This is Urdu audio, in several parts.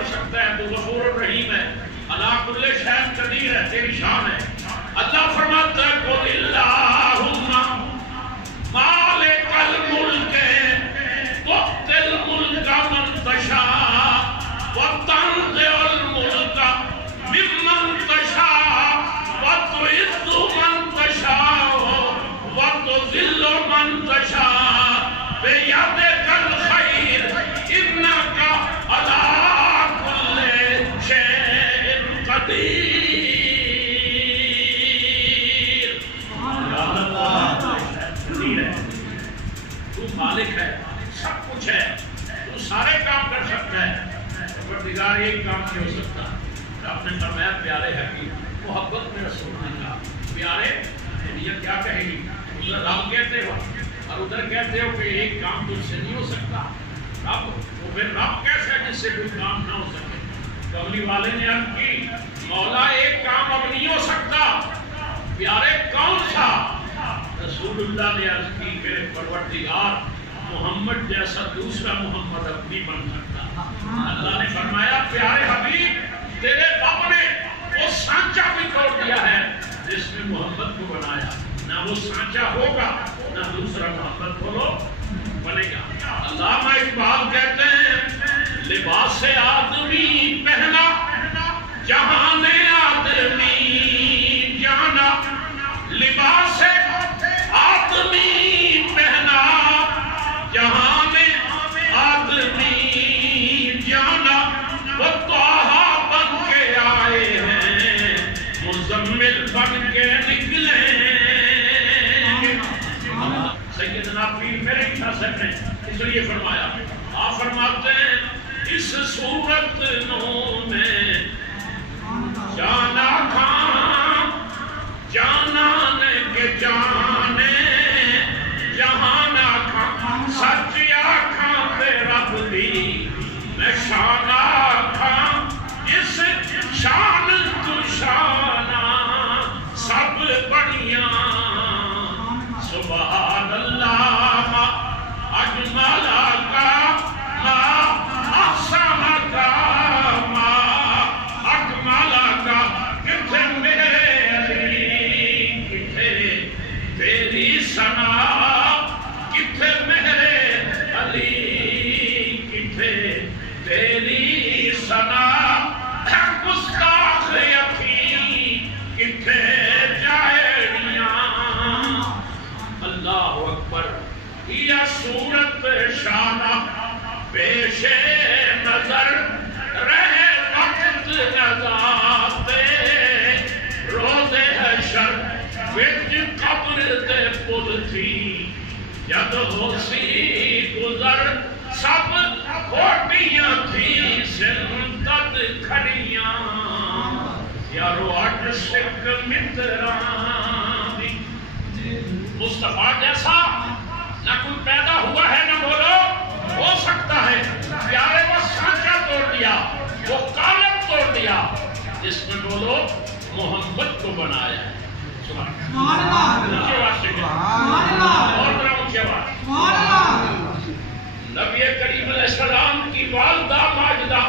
کر سکتا ہے تو غفور الرحیم ہے، علی کل شیء قدیر ہے، تیری شان ہے۔ اللہ فرماتا ہے قل اللہم مالک الملک تؤتی الملک من تشاء وتنزع الملک ممن تشاء وتعز من تشاء وتذل من تشاء بیدک الخیر انک علی کل شیء قدیر۔ تو مالک ہے، سب کچھ ہے، تو سارے کام کر سکتا ہے، پروردگار ایک کام نہیں ہو سکتا۔ آپ نے فرمایا پیارے حبیب، محبت میں رسول نے کہا پیارے یہ کیا کہیں گی، ادھر رب کہتے ہو اور ادھر کہتے ہو کہ ایک کام تجھ سے نہیں ہو سکتا، رب وہ پھر رب کیسا ہے جس سے کوئی کام نہ ہو سکے؟ کملی والے نے عرض کی مولا ایک کام اب نہیں ہو سکتا، پیارے کون سا؟ رسول اللہ نے عرض کی میرے پروردگار محمد جیسا دوسرا محمد اب نہیں بن سکتا۔ اللہ نے فرمایا پیارے حبیب تیرے رب نے وہ سانچہ بھی توڑ دیا ہے جس میں محمد کو بنایا، نہ وہ سانچہ ہوگا نہ دوسرا محمد کو بنے گا۔ علامہ اقبال کہتے ہیں لباس آدمی پہنا جہان آدمی جانا، لباس آدمی پہنا جہان آدمی جانا، وہ طٰہٰ بن کے آئے ہیں مزمل بن کے نکلے۔ سیدنا پیر میرے صاحب نے اس لیے فرمایا، آپ فرماتے ہیں اس صورت نو میں جانا کھان جانانے کے جانے جہان آکھاں سچ آکھاں تے رب دی میں شان آکھاں جس شان تو شانہ سب بڑیاں سبحان اللہ ما اجمل کا ما احسن کا ما اکمل کا، کتھے میرے علی کتھے تیری ثنا، کتھے میرے علی کتھے تیری ثنا، گستاخ یقین کتھے جائڑیاں۔ اللہ اکبر، یہ صورت شانہ پیش نظر رہے وقت نظاتے، روز حشر وچ قبر دے پل تھی جد ہوسی گزر سب کھوٹیاں تھی سندت کھڑیاں، یارو اٹھ سکھ متراں دی۔ مصطفیٰ جیسا نہ کوئی پیدا ہوا ہے نہ بولو ہو سکتا ہے، پیارے وہ سانچہ توڑ دیا، وہ قالب توڑ دیا جس میں بولو محمد کو بنایا ہے۔ سبحان اللہ، اور ذرا اونچی آواز۔ نبی کریم علیہ السلام کی والدہ ماجدہ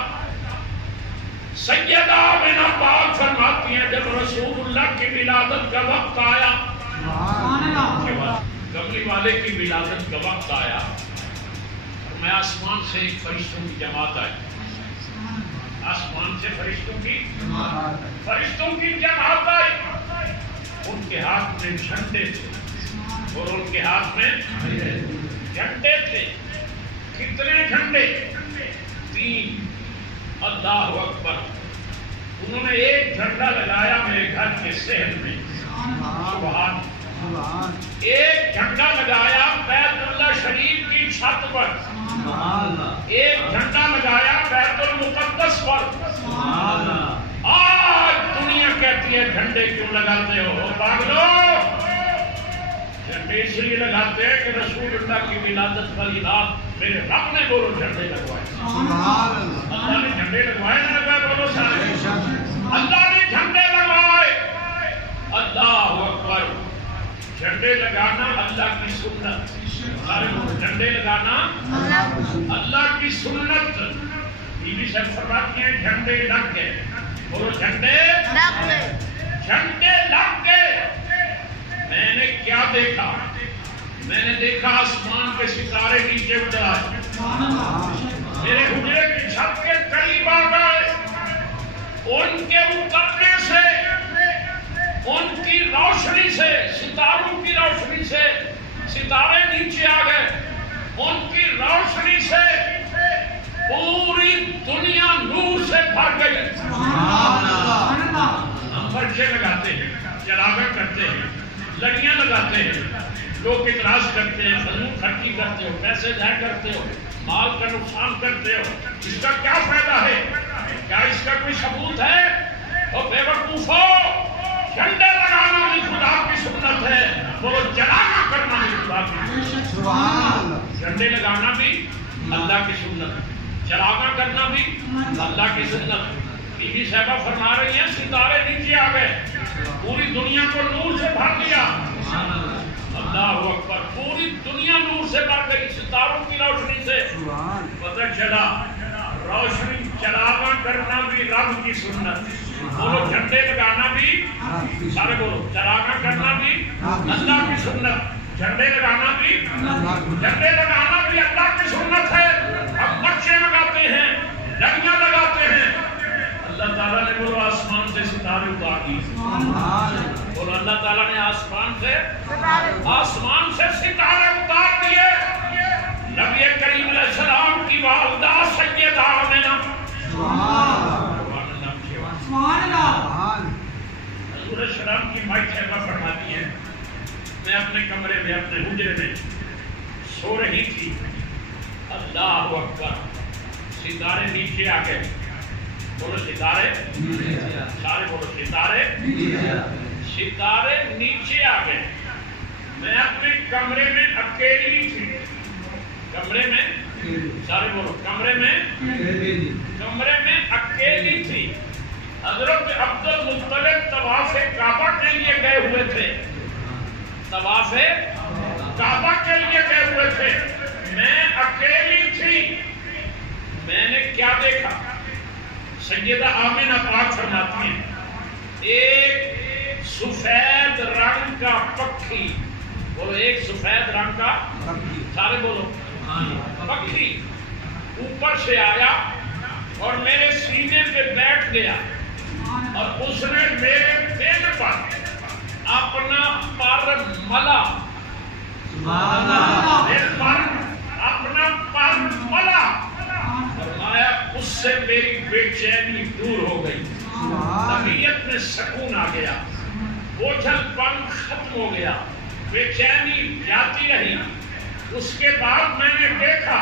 سیدہ آمنہ پاک فرماتی ہیں جب رسول اللہ کی ولادت کا وقت آیا، کملی والے کی ولادت کا وقت آیا، میں آسمان سے ایک فرشتوں کی جماعت آئی، آسمان سے فرشتوں کی جماعت آئی، ان کے ہاتھ میں جھنڈے تھے اور ان کے ہاتھ میں جھنڈے تھے۔ کتنے جھنڈے؟ 3۔ اللہ اکبر، انہوں نے ایک جھنڈا لگایا میرے گھر کے صحن میں، سبحان، ایک جھنڈا لگایا بیت اللہ شریف کی چھت پر، ایک جھنڈا لگایا بیت المقدس پر۔ آج دنیا کہتی ہے جھنڈے کیوں لگاتے ہو پاگلو؟ جھنڈے اس لیے لگاتے ہیں کہ رسول اللہ کی ولادت والی رات میرے رب نے بولو جھنڈے لگوائے، اللہ نے جھنڈے لگوائے نہ لگوائے بولو سارے، اللہ نے جھنڈے لگوائے۔ اللہ اکبر، جھنڈے لگانا اللہ کی سنت، سارے جھنڈے لگانا اللہ کی سنت۔ بی بی صاحب فرماتی ہیں جھنڈے لگ گئے. بولو جھنڈے لگ گئے. جھنڈے لگ گئے. میں نے کیا دیکھا؟ میں نے دیکھا آسمان کے ستارے نیچے اتر آئے, میرے حجرے کی چھت کے قریب آ گئے. ان کے اترنے سے, ان کی روشنی سے, ستاروں کی روشنی سے ستارے نیچے آ گئے. ان کی روشنی سے پوری دنیا نور سے بھر گئی. ہم پرچے لگاتے ہیں, چراغاں کرتے ہیں, لڑیاں لگاتے ہیں, لوگ اعتراض کرتے ہیں, فضول خرچی کرتے ہو, پیسے ضائع کرتے ہو, مال کا نقصان کرتے ہو. اس کا کیا فائدہ ہے؟ کیا اس کا کوئی ثبوت ہے؟ اور بے وقوفو, جھنڈے لگانا بھی خدا کی سنت ہے, وہ جلانا کرنا بھی خدا کی سنت ہے. جھنڈے لگانا بھی اللہ کی سنت, چراغاں کرنا بھی اللہ کی سنت. بی بی صاحبہ فرما رہی ہیں ستارے نیچے آ گئے, پوری دنیا کو نور سے بھر دیا. اللہ اکبر, پوری دنیا نور سے بھر گئی ستاروں کی روشنی سے. پتہ چلا روشنی چراغاں کرنا بھی رب کی سنت. بولو جھنڈے لگانا بھی, سارے بولو چراغاں کرنا بھی اللہ کی سنت. جھنڈے لگانا بھی, جھنڈے لگانا بھی اللہ کی سنت ہے. ہم نقشے لگاتے ہیں, لڑیاں لگاتے ہیں. اللہ تعالیٰ نے بولو آسمان سے ستارے اتار دیے. بولو اللہ تعالیٰ نے آسمان سے ستارے اتار دیے. نبی کریم علیہ السلام کی والدہ سیدہ آمنہ حضور السلام کی مائی صاحبہ فرماتی ہیں میں اپنے کمرے میں, اپنے حجرے میں سو رہی تھی. اللہ اکبر, ستارے نیچے آ گئے. بولو ستارے, سارے بولو ستارے, ستارے نیچے آ گئے. میں اپنے کمرے میں اکیلی تھی. کمرے میں, سارے بولو کمرے میں اکیلی تھی. حضرت عبد المطلب طواف کعبہ کے لیے گئے ہوئے تھے. طواف کعبہ کے لیے گئے ہوئے تھے. میں اکیلی تھی. میں نے کیا دیکھا؟ سیدہ آمنہ پاک فرماتی ہیں ایک سفید رنگ کا پکھی. بولو ایک سفید رنگ کا, سارے بولو پکھی اوپر سے آیا اور میرے سینے پہ بیٹھ گیا اور اس نے میرے دل پر اپنا پر ملا. اپنا پر ملا. فرمایا اس سے میری بے چینی دور ہو گئی, طبیعت میں سکون آ گیا, بوجھل پن ختم ہو گیا, بے چینی جاتی رہی. اس کے بعد میں نے دیکھا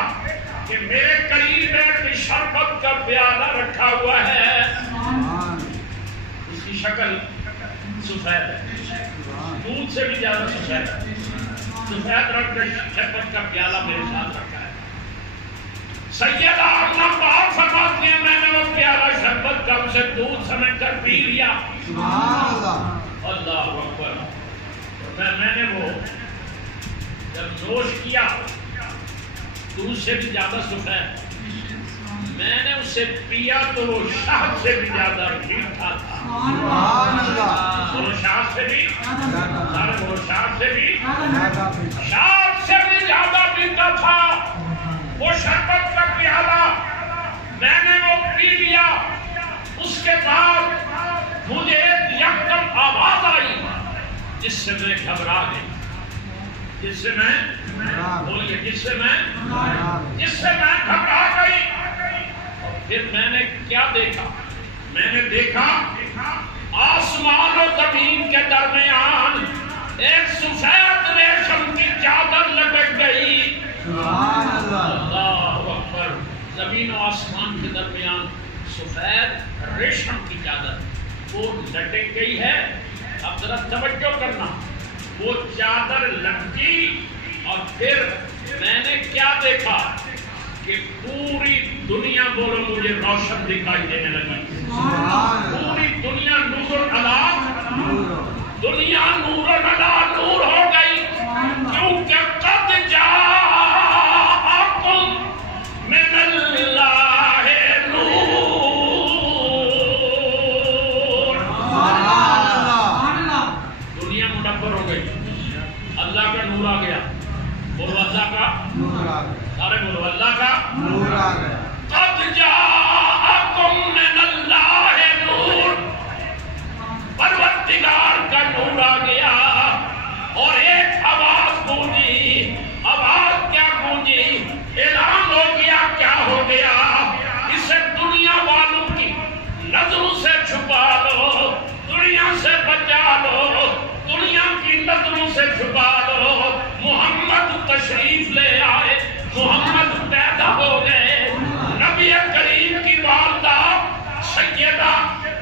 کہ میرے قریب ایک شربت کا پیالہ رکھا ہوا ہے. اس کی شکل سفید ہے, دودھ سے بھی زیادہ سفید ہے. سفید رنگ کا شربت کا پیالہ میرے ساتھ رکھا ہے. سیدہ آمنہ پاک فرماتی ہیں میں نے وہ پیالہ شربت کا اسے دودھ سمجھ کر پی لیا. اللہ اکبر. میں نے وہ جب نوش کیا دودھ سے بھی زیادہ سفید, میں نے اسے پیا تو وہ شہد سے بھی زیادہ میٹھا تھا. وہ شہد سے بھی, سارے وہ شہد سے بھی, شہد سے بھی زیادہ میٹھا تھا. وہ شربت کا پیالہ میں نے وہ پی لیا. اس کے بعد مجھے ایک یکدم آواز آئی جس سے میں گھبرا گئی. جس سے میں بولیے, جس سے میں گھبرا گئی. اور پھر میں نے کیا دیکھا؟ میں نے دیکھا آسمان و زمین کے درمیان ایک سفید ریشم کی چادر لٹک گئی. اللہ اکبر. زمین و آسمان کے درمیان سفید ریشم کی چادر وہ لٹک گئی ہے. اب ذرا توجہ کرنا, وہ چادر لٹکی اور پھر میں نے کیا دیکھا کہ پوری دنیا بولو مجھے روشن دکھائی دینے لگی. پوری دنیا نور علا, دنیا نور علا نور ہو گئی. کیونکہ قد جاءکم من اللہ چھپا دو. محمد تشریف لے آئے, محمد پیدا ہو گئے. نبی کریم کی والدہ سیدہ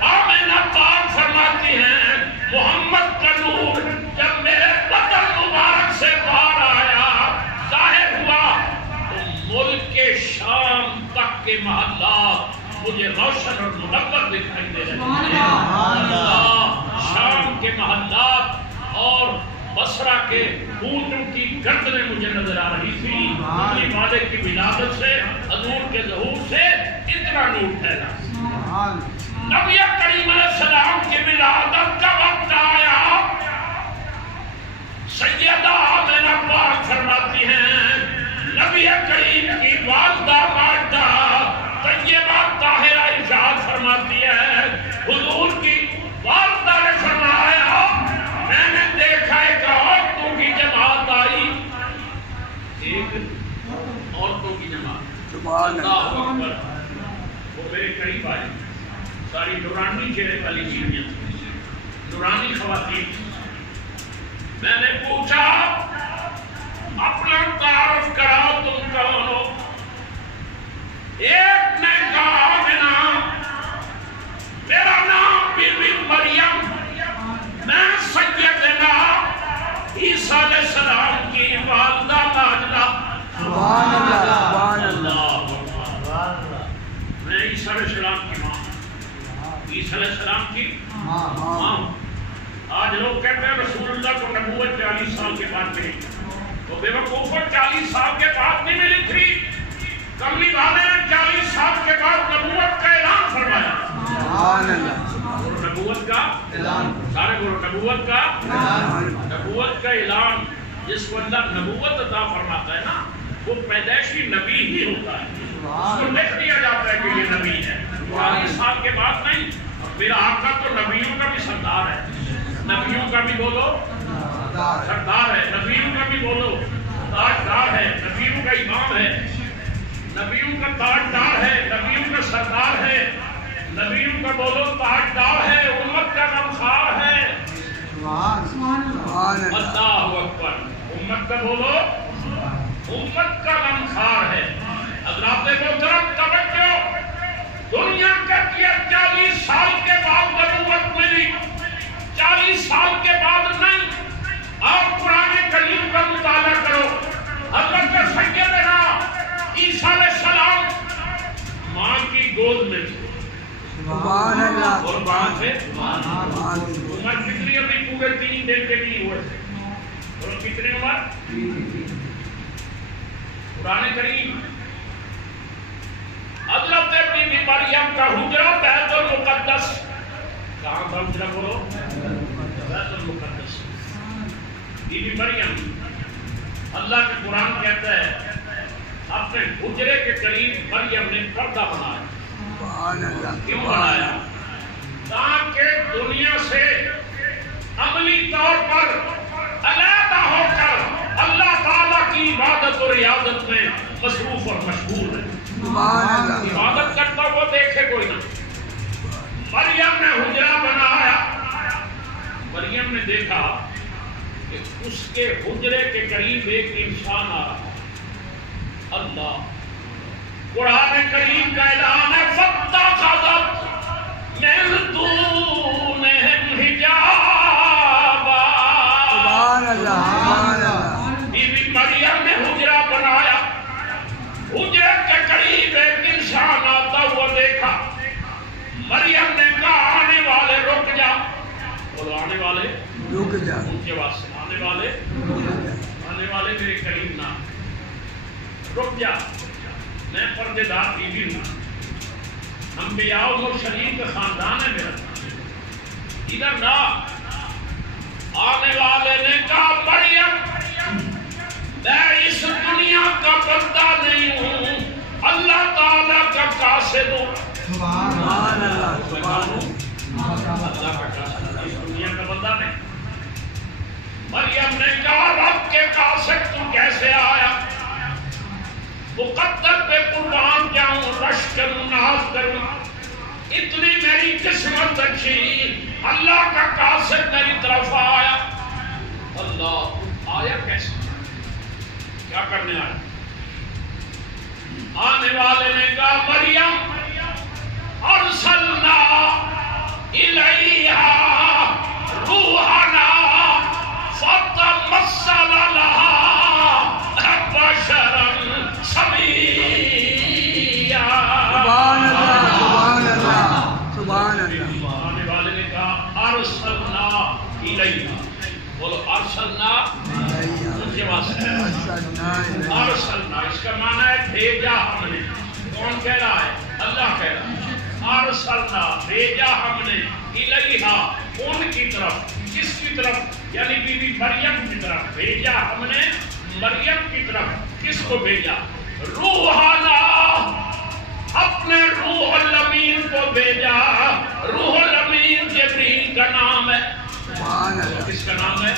آمنہ پاک فرماتی ہیں محمد کا نور جب میرے بدن مبارک سے باہر آیا ظاہر ہوا تو ملک شام تک کے محلات مجھے روشن اور منور دکھائی دے رہے ہیں. شام کے محلات اور بصرہ کے اونٹوں کی گردنیں مجھے نظر آ رہی تھی. اپنی والد کی ولادت سے, حضور کے ظہور سے اتنا نور پھیلا. نبی کریم علیہ السلام کی ولادت کا وقت آیا. سیدہ آمنہ پاک فرماتی ہیں نبی کریم کی والدہ ماجدہ طیبہ طاہرہ ارشاد فرماتی ہے حضور کی والدہ نے فرمایا میں نے دیکھا ایک عورتوں کی جماعت آئی, ایک عورتوں کی جماعت. اللہ اکبر. وہ میرے قریب آئی, ساری نورانی چہرے والی چیزیں, نورانی خواتین. میں نے پوچھا اپنا تعارف کراؤ تم کون ہو. ایک نے کہا آمنہ, میرا نام بی بی مریم, میں سیدنا عیسیٰ علیہ السلام کی والدہ ماجدہ. سبحان اللہ, میں عیسیٰ علیہ السلام کی ماں, عیسیٰ علیہ السلام کی ماں. آج لوگ کہتے ہیں رسول اللہ کو نبوت 40 سال کے بعد ملی. تو بے وقوف 40 سال کے بعد نہیں ملی تھی. کملی والے نے 40 سال کے بعد نبوت کا اعلان فرمایا. سبحان اللہ. نبوت کا اعلان, سارے بولو نبوت کا اعلان. نبوت کا اعلان جس کو اللہ نبوت عطا فرماتا ہے نا وہ پیدائشی نبی ہی ہوتا ہے. اس کو لکھ دیا جاتا ہے کہ یہ نبی ہے. 40 سال کے بعد نہیں. میرا آقا تو نبیوں کا بھی سردار ہے, نبیوں کا بھی بولو سردار ہے, نبیوں کا بھی بولو تاجدار ہے, نبیوں کا امام ہے, نبیوں کا تاجدار ہے, نبیوں کا سردار ہے, نبیوں کا بولو تاجدار ہے, امت کا غمخوار ہے. اللہ اکبر. امت کا بولو امت کا غمخوار ہے. حضرات محترم توجہ, دنیا کہتی ہے 40 سال کے بعد نبوت ملی. 40 سال کے بعد نہیں. آپ قرآن کریم کا مطالعہ کرو. حضرت سیدنا عیسیٰ علیہ السلام ماں کی گود میں تھے. سبحان اللہ. اور ماں سے عمر کتنی ابھی پورے 3 دن کے نہیں ہوئے تھے. اور کتنی عمر؟ قرآن کریم حضرت بی بی مریم کا حجرہ بیت المقدس. کہاں تھا حجرہ بولو؟ بیت المقدس. بی بی مریم, اللہ کے قرآن کہتا ہے اپنے حجرے کے قریب مریم نے پردہ بنایا. کیوں بنایا؟ تاکہ دنیا سے عملی طور پر علیحدہ ہو کر اللہ تعالیٰ کی عبادت اور ریاضت میں مصروف اور مشغول ہے. عبادت کرتا وہ دیکھے کوئی نہ. مریم نے حجرہ بنایا. مریم نے دیکھا کہ اس کے حجرے کے قریب ایک انسان آ رہا. اللہ, قرآن کریم کا اعلان ہے فاتخذت من دونہم حجابا. سبحان اللہ. بی بی مریم نے حجرہ بنایا. حجرے کے قریب ایک انسان آتا ہوا دیکھا. مریم نے کہا آنے والے رک جا. بولو آنے والے رک جا. ان کے واسطے آنے والے میرے قریب نہ, رک جا. میں پردے دار بیوی ہوں, انبیاء و مرسلین کا خاندان ہے میرا, ادھر نہ. آنے والے نے کہا مریم میں اس دنیا کا بندہ نہیں ہوں, اللہ تعالیٰ کا قاصد ہوں. سبحان اللہ. اللہ کا قاصد, اس دنیا کا بندہ نہیں. مریم نے کہا رب کے قاصد تو کیسے آیا؟ مقدر پہ قربان جاؤں, رش کروں, ناز کروں, اتنی میری قسمت اچھی, اللہ کا قاصد میری طرف آیا. اللہ آیا کیسے؟ کیا کرنے آیا؟ آنے والے نے کہا مریم ارسلنا الیہا روحنا فتمثل لها بشرا سویا۔ سبحان اللہ سبحان اللہ سبحان اللہ۔ آنے والے نے کہا ارسلنا الیہا، بولو ارسلنا مجھے واسطے ارسلنا، اس کا معنی ہے بھیجا ہم نے۔ کون کہہ رہا ہے؟ اللہ کہہ رہا ہے۔ ارسلنا بھیجا ہم نے الیہا ان کی طرف، کس کی طرف؟ یعنی بی بی مریم کی طرف بھیجا ہم نے، مریم کی طرف۔ کس کو بھیجا؟ روحنا، اپنے روح الامین کو بھیجا۔ روح الامین جبریل کا نام ہے۔ کس کا نام ہے؟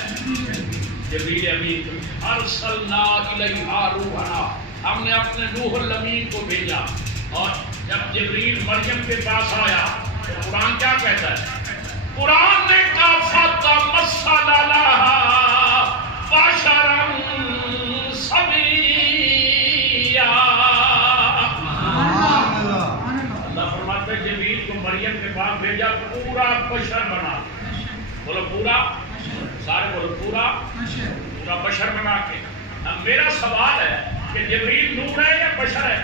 جبریل امین۔ ارسلنا الیہا روحنا، ہم نے اپنے روح الامین کو بھیجا۔ اور جب جبریل مریم کے پاس آیا تو قرآن کیا کہتا ہے؟ قرآن نے کہا فتمثل لها بشرا سویا۔ اللہ فرماتے ہیں جبریل کو مریم کے پاس بھیجا، پورا بشر بنا۔ بولو پورا، سارے بولو پورا بشر بنا کے۔ اب میرا سوال ہے کہ جبریل نور ہے یا بشر ہے؟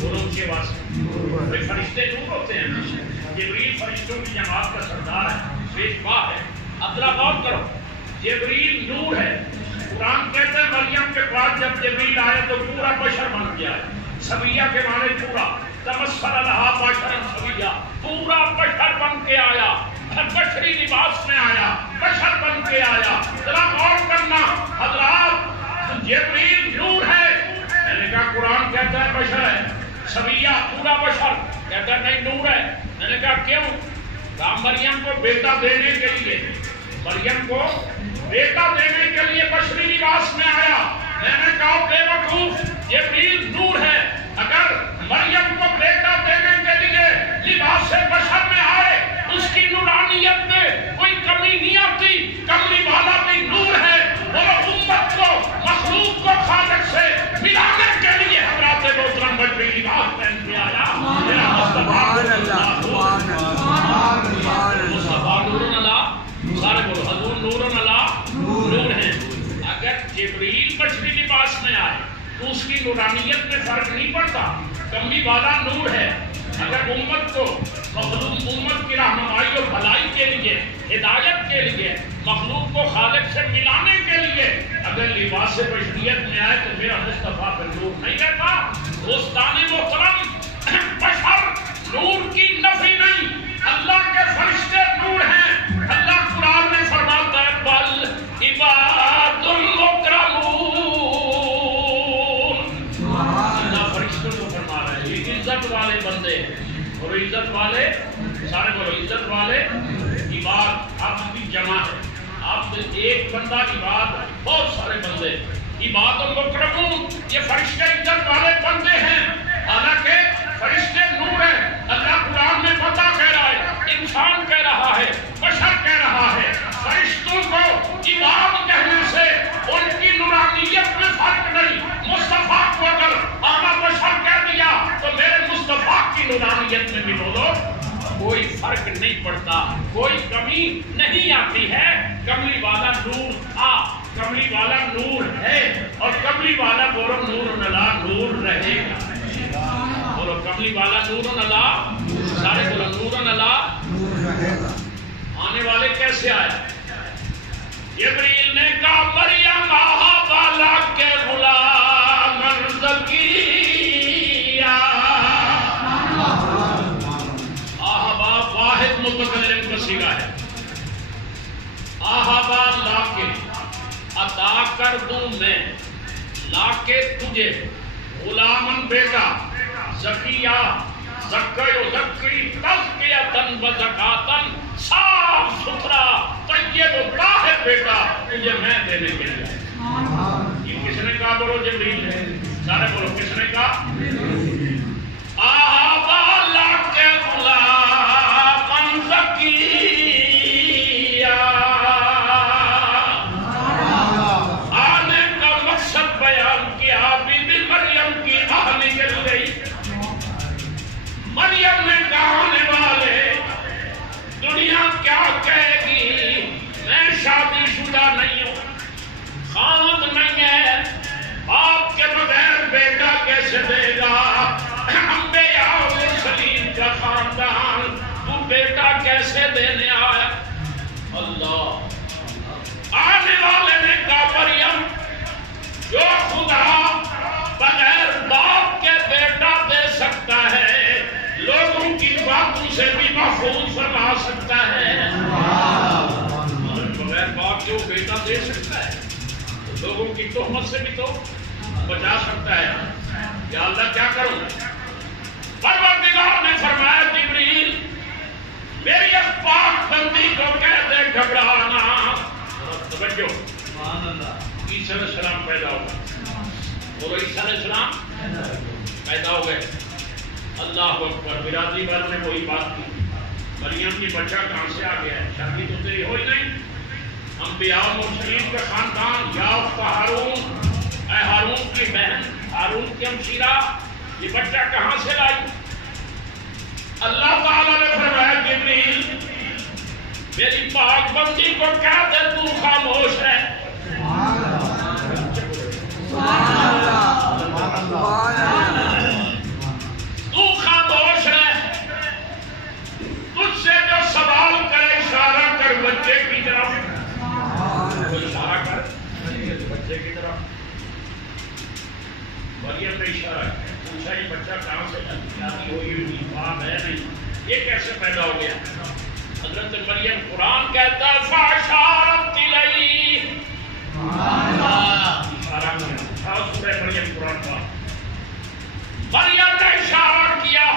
بولو کے واسطے فرشتے نور ہوتے ہیں، جبریل فرشتوں کی جماعت کا سردار ہے، پیشوا ہے۔ اب ذرا غور کرو، جبریل نور ہے۔ قرآن کہتا ہے مریم کے پاس جب جبریل آیا تو پورا بشر بن گیا ہے۔ سویہ کے معنی پورا، تمثل لها بشرا سویا، پورا بشر بن کے آیا، بشری لباس میں آیا، بشر بن کے آیا۔ ذرا غور کرنا حضرات، جبریل نور ہے، میں نے کہا قرآن کہتا ہے بشر ہے۔ سویہ پورا بشر، کہتا ہے نہیں نور ہے۔ میں نے کہا کیوں؟ کہا مریم کو بیٹا دینے کے لیے، مریم کو بیٹا دینے کے لیے بشری لباس میں آیا۔ میں نے کہا بے وقوف، جبریل نور ہے، اگر مریم کو بیٹا دینے کے لیے لباس بشر میں آئے، اس کی نورانیت میں کوئی کمی نہیں آتی۔ کملی والا بھی نور ہے، اور امت کو، مخلوق کو خالق سے ملانے کے لیے حضرات محترم بشری لباس پہن کے آیا۔ میرا مصطفیٰ نور اللہ، سارے بولو حضور نور اللہ، نور ہیں۔ اگر جبریل بشری لباس میں آئے تو اس کی نورانیت میں فرق نہیں پڑتا، کمی والا نور ہے۔ اگر امت کو، مخلوق امت کی رہنمائی اور بھلائی کے لیے، ہدایت کے لیے، مخلوق کو خالق سے ملانے کے لیے اگر لباس بشریت میں آئے تو میرا مصطفیٰ پہ نور نہیں رہتا۔ دوستان محترم، بشر نور کی نفی نہیں، اللہ کے فرشتے نور ہیں۔ اللہ قرآن میں فرماتا ہے بل عباد مکرمون، اللہ فرشتوں کو فرما رہا ہے یہ عزت والے بندے ہیں۔ اور عزت والے، سارے بولو عزت والے، عباد عبد کی جمع ہے، عبد ایک بندہ، عباد بہت سارے بندے۔ عباد مکرمون، یہ فرشتے عزت والے بندے ہیں، حالانکہ فرشتے نور ہیں۔ اللہ قرآن میں بتا کہہ رہا ہے، انسان کہہ رہا ہے، بشر کہہ رہا ہے۔ فرشتوں کو عباد کہنے سے ان کی نورانیت میں فرق نہیں۔ مصطفیٰ کو اگر اعلیٰ بشر کہہ دیا تو میرے مصطفیٰ کی نورانیت میں بھی بولو کوئی فرق نہیں پڑتا، کوئی کمی نہیں آتی ہے۔ کملی والا نور تھا، کملی والا نور ہے، اور کملی والا بولو نور اللہ نور رہے گا۔ بولو کملی والا نور اللہ، سارے بولو نور اللہ آنے والے کیسے آئے؟ جبریل نے کہا مریم والا کے غلام زکیہ، واحد متکلم کا صیغہ ہے۔ آہبا لا کے عطا کر دوں میں، لا کے تجھے غلامن بیٹا، زکیہ زکیو زکی تزکیتن و زکاتن، صاف ستھرا طیب و طاہر بیٹا تجھے میں دینے کے لیے۔ یہ کس نے کہا؟ بولو جبریل نے۔ سارے بولو کس نے کہا؟ آہبا لا کے غلامن زکیہ، کیسے دینے آیا؟ اللہ آنے والے نے کہا مریم جو خدا بغیر باپ کے بیٹا دے سکتا ہے لوگوں کی باتوں سے بھی محفوظ فرما سکتا ہے۔ بغیر باپ کے وہ بیٹا دے سکتا ہے تو لوگوں کی تہمت سے بھی تو بچا سکتا ہے۔ یا اللہ کیا کروں؟ پروردگار نے فرمایا جبریل میری اس پاک بندی کو کہہ دے گھبرانا۔ توجہ، عیسیٰ علیہ السلام پیدا ہو گئے، اور عیسیٰ علیہ السلام پیدا ہو گئے۔ اللہ اکبر، برادری والوں نے وہی بات کی، مریم کی بچہ کہاں سے آ گیا ہے؟ شادی تو تیری ہوئی نہیں، انبیاء و مرسلین کا خاندان، یا اخت ہارون، اے ہارون کی بہن، ہارون کی ہمشیرہ، یہ بچہ کہاں سے لائی؟ اللہ تعالیٰ نے فرمایا جبریل میری پاک بندی کو کہہ دے تو خاموش ہے۔ تو خاموش ہے، تجھ سے جو سوال کرے اشارہ کر بچے کی طرف، اشارہ کر بچے کی طرف۔ مریم نے اشارہ پوچھا یہ بچہ کہاں سے شادی ہوئی ہوئی باپ ہے نہیں، یہ کیسے پیدا ہو گیا؟ حضرت مریم قرآن کہتا ہے فَأَشَارَتْ إِلَيْهِ، اشارہ کیا؟ سورہ مریم قرآن کا مریم نے اشارہ کیا۔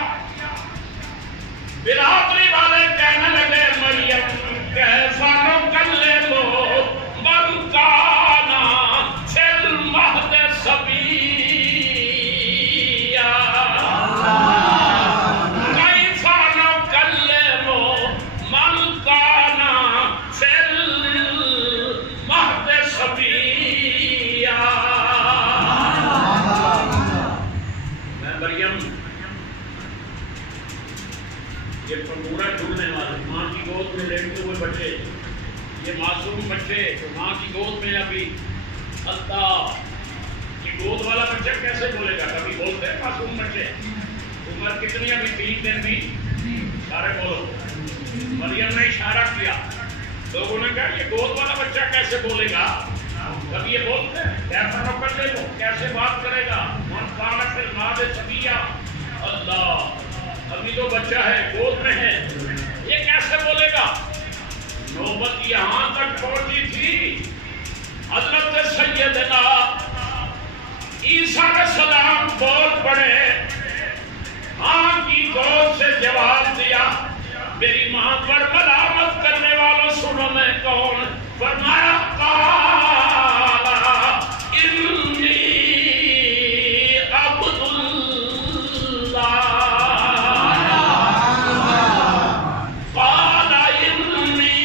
برادری والے کہنے لگے مریم کیسا نکلم من کان فی المہد صبیا، کیسا نکلم من کان فی المہد صبیا۔ مریم یہ پورا ڈھونڈنے والے ماں کی گود میں لیٹتے ہوئے بچے، یہ معصوم بچے تو ماں کی گود میں ابھی اللہ کی گود والا بچہ کیسے بولے گا؟ کبھی بولتے ہیں معصوم بچے؟ عمر کتنی ابھی 3 دن بھی، سارے بولو۔ مریم نے اشارہ کیا، لوگوں نے کہا یہ گود والا بچہ کیسے بولے گا؟ کبھی یہ بولتے ہیں کیسا نوکر لے لو، کیسے بات کرے گا؟ من کان فی المہد صبیا، اللہ ابھی تو بچہ ہے گود میں ہے، یہ کیسے بولے گا؟ نوبت یہاں تک پہنچی تھی حضرت سیدنا عیسیٰ علیہ السلام بول پڑے، ماں کی گود سے جواب دیا میری ماں پر ملامت کرنے والوں سنو میں کون؟ فرمایا قال انی عبد اللہ، قال انی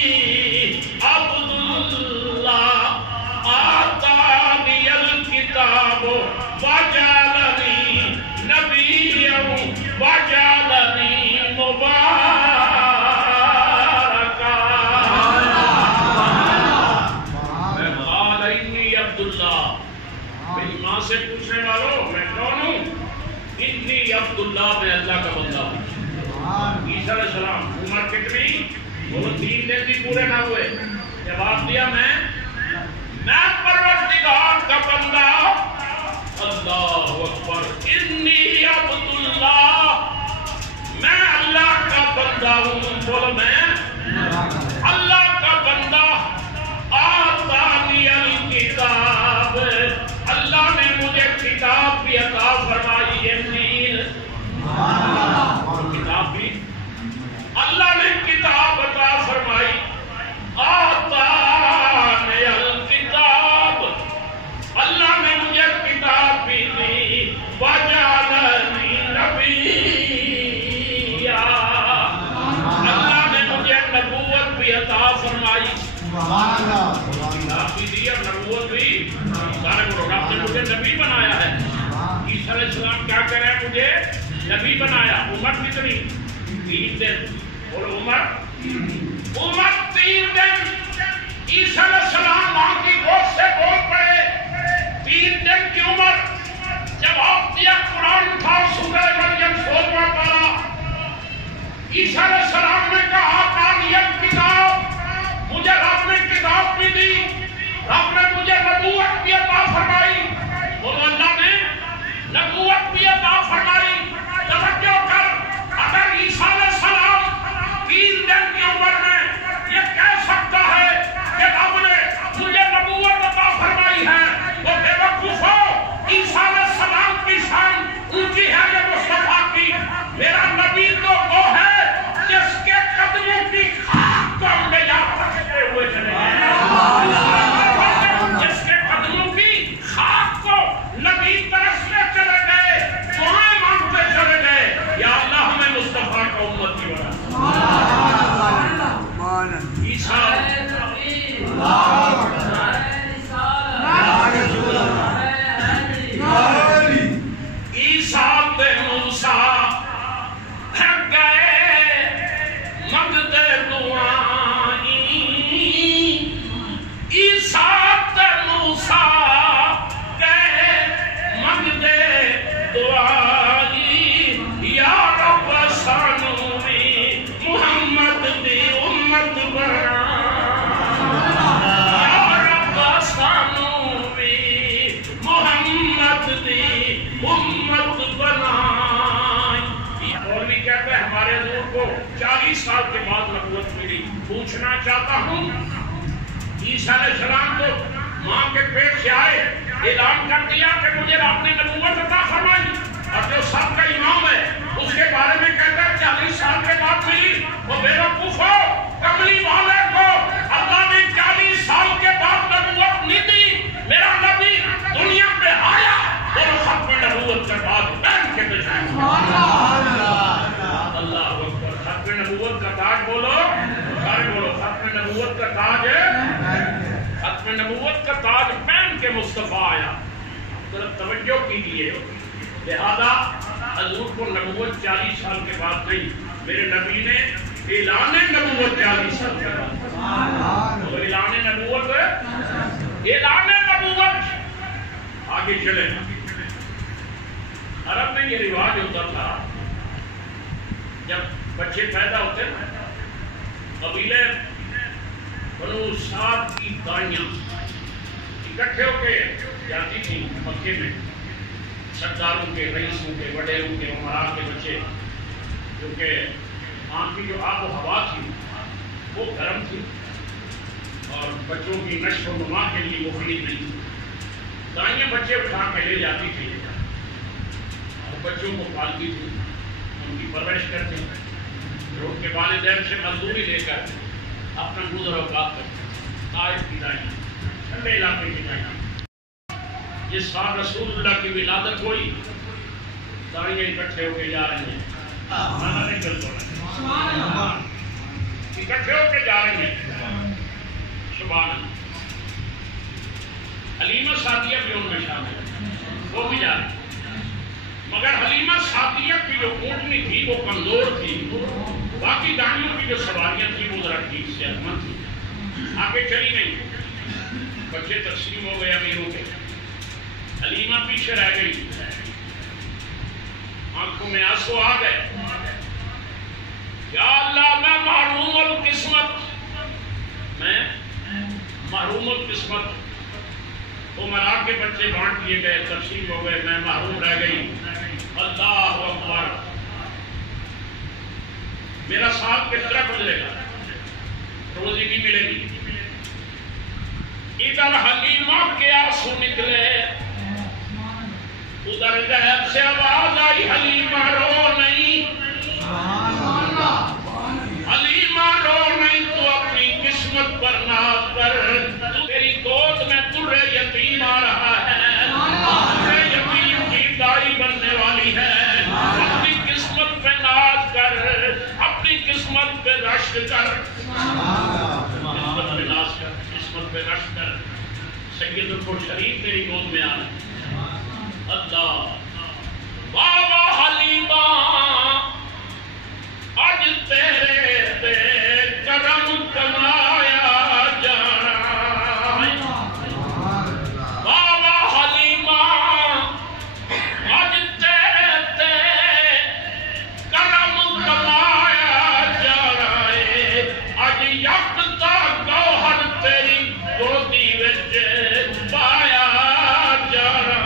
عبد اللہ آتانی الکتاب وجعلنی نبیا وجعلنی مبارکا۔ میری ماں سے پوچھنے والوں میں کون ہوں؟ انی عبداللہ، میں اللہ کا بندہ ہوں۔ عیسیٰ علیہ السلام عمر کتنی؟ وہ 3 دن بھی پورے نہ ہوئے، جواب دیا میں پروردگار کا بندہ۔ اللہ اکبر، انی عبداللہ، میں اللہ کا بندہ ہوں، بولو میں اللہ کا بندہ۔ آتانی الکتاب، اللہ نے مجھے کتاب بھی عطا فرمائی، انجیل کتاب بھی اللہ نے کتاب عطا فرمائی۔ آتانی الکتاب، اللہ نے مجھے کتاب بھی دی، وجعلنی نبیا، اللہ نے مجھے نبوت بھی عطا فرمائی۔ کتاب بھی دی اور نبوت بھی، سارے کو رب نے مجھے نبی بنایا ہے۔ عیسیٰ علیہ السلام کیا کہہ رہے ہیں؟ مجھے نبی بنایا۔ عمر کتنی؟ 3 دن۔ اور عمر 3 دن۔ عیسیٰ علیہ السلام ماں کی گود سے بول پڑے، 3 دن کی عمر۔ جواب دیا قرآن تھا سورہ مریم 16واں پارہ۔ عیسیٰ علیہ السلام نے کہا اور اللہ نے نبوت بھی عطا فرمائی. توجہ کر, اگر عیسیٰ علیہ السلام 3 دن کی عمر میں یہ کہہ سکتا ہے کہ رب نے مجھے نبوت عطا فرمائی ہے, وہ بے وقوفو, عیسیٰ علیہ السلام کی شان اونچی ہے یہ مصطفیٰ کی. میرا نبی تو وہ ہے جس کے قدموں کی خاک کو ہم لے جا سکتے ہوئے چلے گئے, جس کے قدموں کی خاک کو نبی ترستے چلے گئے, دعائیں مانگتے چلے گئے, یا اللہ ہمیں مصطفیٰ کا امتی بنا. عیسیٰ عیسیٰ تے موسیٰ گئے منگتے دعائیں, عیسیٰ تے موسیٰ گئے منگتے دعائیں, یا رب سانو بھی محمد دی امت بنا, یا رب سانو بھی محمد دی امت بنا. اور بھی کہتے ہیں ہمارے حضور کو 40 سال کے بعد نبوت ملی. پوچھنا چاہتا ہوں, عیسیٰ علیہ السلام تو ماں کے پیٹ سے آئے, اعلان کر دیا کہ مجھے آپ نے نبوت عطا فرمائی, اور جو سب کا امام ہے اس کے بارے میں کہتا ہے 40 سال کے بعد ملی. وہ بے وقوف ہو, کملی والے کو اللہ نے 40 سال کے بعد نبوت نہیں دی. میرا نبی دنیا پہ آیا اور ختم نبوت کے بعد پہن کے بجائے. اللہ اکبر. ختم نبوت کا تاج بولو, سارے بولو, ختم نبوت کا تاج ہے, ختم نبوت کا تاج پہن کے مصطفیٰ آیا. ذرا توجہ کیجیے, لہذا حضور کو نبوت 40 سال کے بعد نہیں, میرے نبی نے اعلان نبوت 40 سال کے بعد. تو اعلان نبوت, اعلان نبوت. آگے چلے, عرب میں یہ رواج ہوتا تھا جب بچے پیدا ہوتے نا, قبیلے بنو سعد کی دائیاں اکٹھے ہو کے جاتی تھی مکے میں, سرداروں کے, رئیسوں کے, وڈیروں کے, عمراء کے بچے, کیونکہ وہاں کی جو آب و ہوا تھی وہ گرم تھی اور بچوں کی نشو و نما کے لیے مفید نہیں تھی. دائیاں بچے اٹھا کے لے جاتی تھی اور بچوں کو پالتی تھی, ان کی پرورش کرتی, پھر ان کے والدین سے مزدوری لے کر اپنا گزر اوقات کرتے. طائف کی دائیاں, ٹھنڈے علاقے کی دائیاں. جس سال رسول اللہ کی ولادت ہوئی, دائیاں اکٹھے ہو کے جا رہے ہیں, اکٹھے ہو کے جا رہے ہیں. سبحان اللہ. حلیمہ سعدیہ بھی ان میں شامل ہے, وہ بھی جا رہے ہیں, مگر حلیمہ سعدیہ کی جو اونٹنی تھی وہ کمزور تھی, باقی دائیوں کی جو سواریاں تھی وہ ذرا ٹھیک صحت مند تھی, آگے چلی نہیں. بچے تقسیم ہو گئے امیروں کے, حلیمہ پیچھے رہ گئی, آنکھوں میں آنسو آ گئے. یا اللہ میں محروم القسمت, میں محروم القسمت. عمراء کے بچے بانٹ دیے گئے, تقسیم ہو گئے, میں محروم رہ گئی. اللہ اکبر. میرا سال کس طرح گزرے گا, روزی نہیں ملے گی. ادھر حلیمہ کے آنسو نکلے, ادھر غیب سے آواز آئی, حلیمہ رو نہیں, حلیمہ رو نہیں, تو اپنی قسمت پر ناز کر. تیری گود میں ترے یتیم آ رہا ہے, ترے یتیم کی دائی بننے والی ہے. اپنی قسمت پہ ناز کر, اپنی قسمت پہ رشک کر, قسمت پہ ناز کر, قسمت پہ رشک کر. سید الشریف تیری گود میں آ رہا ہے. اللہ بابا حلیمہ آج تیرے پہ کرم کمایا جانا. بابا حلیمہ آج تیرے پہ کرم کمایا جانا ہے. آج یکتا گوہر تیری گودی وچ پایا جانا.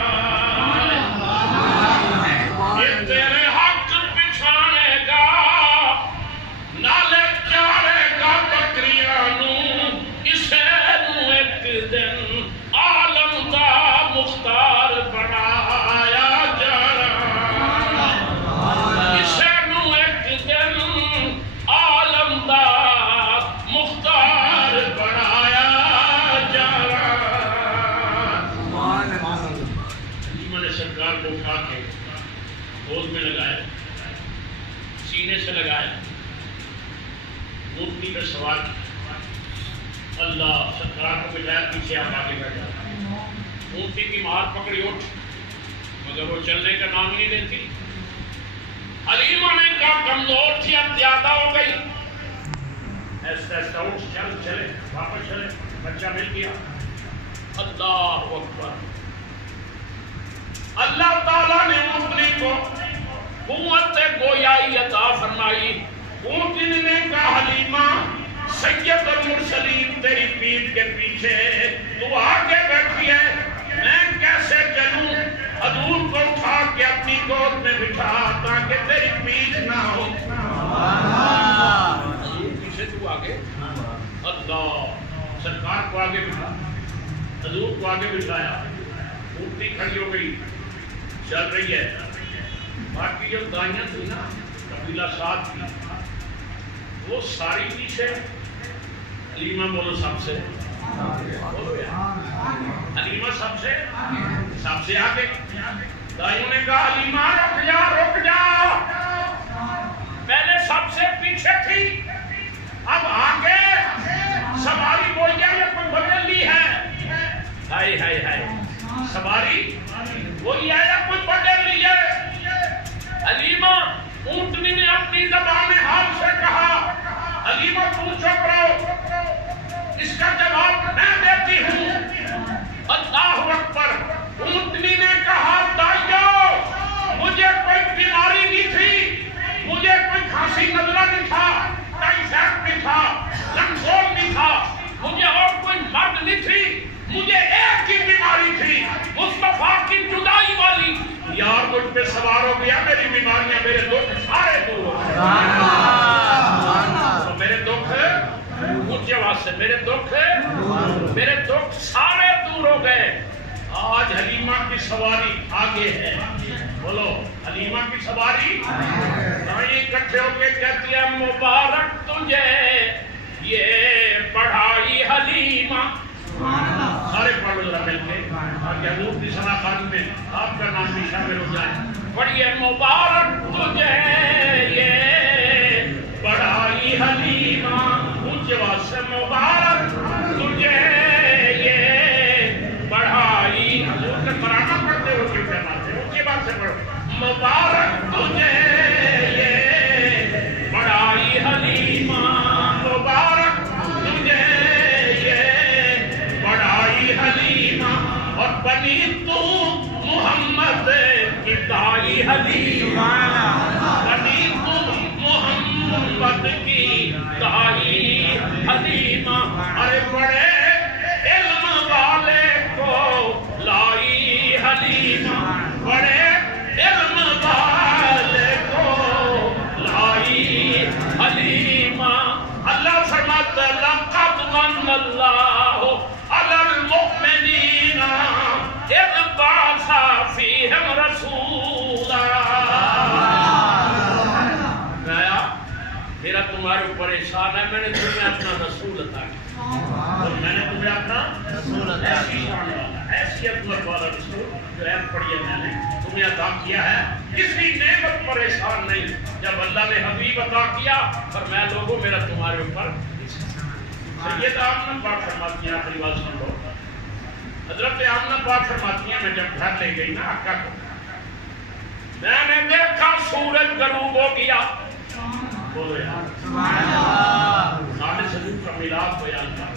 گود میں لگایا، سینے سے لگایا، اونٹنی پہ سوار کیا، اللہ سرکار کو بجایا، پیچھے آپ آگے بیٹھ جاتے، اونٹنی کی مہار پکڑی اٹھ، مگر وہ چلنے کا نام نہیں لیتی۔ حلیمہ نے کہا کمزور تھی اب زیادہ ہو گئی، ایسا ایسا اٹھ چلے واپس چلے، بچہ مل گیا۔ اللہ اکبر، اللہ تعالیٰ نے اونٹنی کو قوت گویائی عطا فرمائی۔ اونٹنی نے کہا حلیمہ سید المرسلین تیری پیٹھ کے پیچھے، تو آگے بیٹھی ہے، میں کیسے چلوں؟ حضور کو اٹھا کے اپنی گود میں بٹھا تاکہ تیری پیٹھ نہ ہو۔ حضور پیچھے تو آگے، اللہ سرکار کو آگے بٹھا، حضور کو آگے بٹھایا، اونٹنی کھڑی ہو گئی، چل رہی ہے۔ باقی جو دائیاں تھی نا قبیلہ ساتھ تھی وہ ساری پیچھے، حلیمہ بولو سب سے، بولو یار حلیمہ سب سے آگے۔ دائیوں نے کہا حلیمہ رک جا، پہلے سب سے پیچھے تھی اب آگے، سواری بولیا یہ کوئی بدل لی ہے، ہائے ہائے ہائے سواری وہی ہے یا کوئی بدل لی ہے؟ حلیمہ اونٹنی نے اپنی زبان حال سے کہا حلیمہ تم چپ رہو، اس کا جواب میں دیتی ہوں۔ اللہ اکبر، اونٹنی نے کہا دائیو مجھے کوئی بیماری نہیں تھی، مجھے کوئی کھانسی نزلہ نہیں تھا، ٹائیفائڈ نہیں تھا، لنگزول نہیں تھا، مجھے اور کوئی مرض نہیں تھی، مجھے ایک ہی بیماری تھی، مصطفیٰ کی جدائی والی۔ یار مجھ پہ سوار ہو گیا، میری بیماریاں میرے دکھ سارے دور ہو گئے، تو میرے دکھ اونچے آواز سے میرے دکھ سارے دور ہو گئے۔ آج حلیمہ کی سواری آگے ہے، بولو حلیمہ کی سواری دائیں اکٹھے ہو کے کہتی ہے مبارک تجھے یہ بڑھائی حلیمہ۔ سارے پڑھ لو ذرا مل کے تاکہ حضور کی شناخت میں آپ کا نام بھی شامل ہو جائے۔ پڑھیے مبارک تجھے یہ بڑھائی حلیمہ، اونچے آواز سے مبارک تجھے یہ بڑھائی۔ حضور کے ترانہ پڑھتے ہو کیوں کہتے ہو؟ اونچی بات سے پڑھو، مبارک تجھے یہ بڑھائی حلیمہ، مبارک تجھے حلیمہ، اور بنی تو محمد کی دائی حلیمہ، بنی تو محمد کی دائی حلیمہ۔ ارے بڑے علم والے کو لائی حلیمہ، بڑے علم والے کو لائی حلیمہ۔ اللہ فرماتا ہے لقد من اللہ علی المؤمنین اذ بعث فیہم رسولا۔ میرا تمہارے اوپر احسان ہے، میں نے تمہیں اپنا رسول عطا کیا، اور میں نے تمہیں اپنا ایسی شان والا، ایسی عظمت والا رسول جو ہے پڑھی ہے میں نے تمہیں عطا کیا ہے۔ کسی نعمت پر احسان نہیں، جب اللہ نے حبیب عطا کیا اور میں لوگوں میرا تمہارے اوپر۔ سید آمنہ پاک فرماتی ہیں، آخری بات سن لو، حضرت آمنہ پاک فرماتی ہیں میں جب گھر لے گئی نا آقا کو، میں نے دیکھا سورج غروب ہو گیا۔ بولو یار خالص حضور کا میلاد بیان کرنا،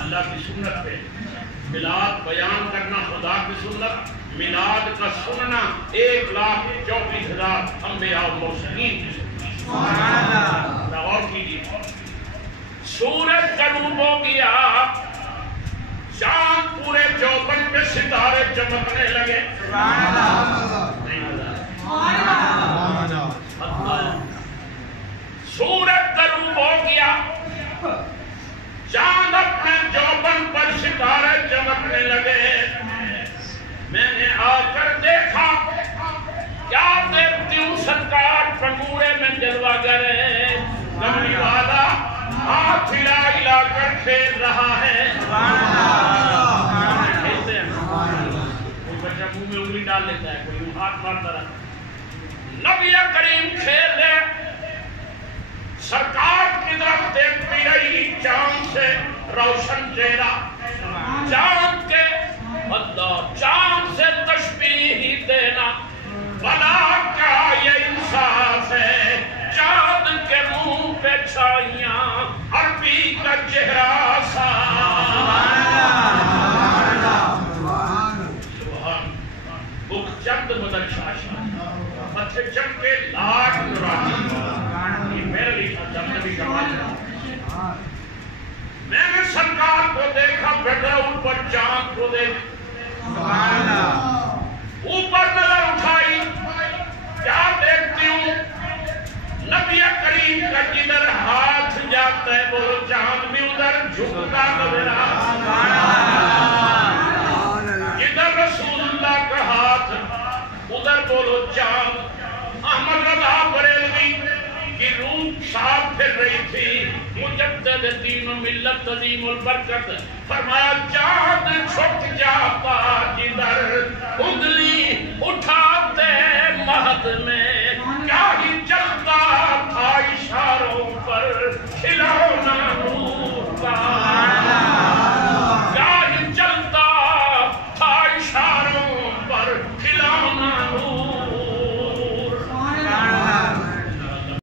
اللہ کی سنت پہ میلاد بیان کرنا، خدا کی سنت، میلاد کا سننا 1,24,000 انبیاء و مرسلین کی سنت۔ اور کیجیے، سورج غروب ہو گیا، چاند پورے چوبن پہ ستارے چمکنے لگے۔ سورج غروب ہو گیا، چاند اپنے چوبن پر ستارے چمکنے لگے۔ میں نے آ کر دیکھا، کیا دیکھتی ہوں سرکار پنگورے میں جلوہ گر ہے، کملی والا ہاتھ ہلا ہلا کر کھیل رہا ہے۔ کھیلتے ہیں، کوئی بچہ منہ میں انگلی ڈال لیتا ہے، کوئی ہاتھ مارتا رہتا ہے، نبی کریم کھیلے سرکار کی طرف دیکھتی رہی چاند سے روشن چہرہ چاند کے اللہ چاند سے تشبیہ ہی دینا بلا کیا یہ انصاف ہے چاند کے منہ پہ چھائیاں عربی کا چہرہ سبحان بک چند مدن شاشا متھے چمکے لاٹ نورانی یہ میرے لکھا جب نبی کا ماجرہ میں نے سرکار کو دیکھا بیٹھا اوپر چاند کو دیکھ اوپر نظر اٹھائی کیا دیکھتی ہوں نبی کریم کا جدھر ہاتھ جاتا ہے وہ چاند بھی ادھر جھکتا نظر آتا جدھر رسول اللہ کا ہاتھ ادھر بولو چاند احمد رضا بریلوی کی روح صاف پھر رہی تھی مجدد دین و ملت عظیم البرکت فرمایا چاند چھک جاتا جدھر انگلی اٹھاتے مہد میں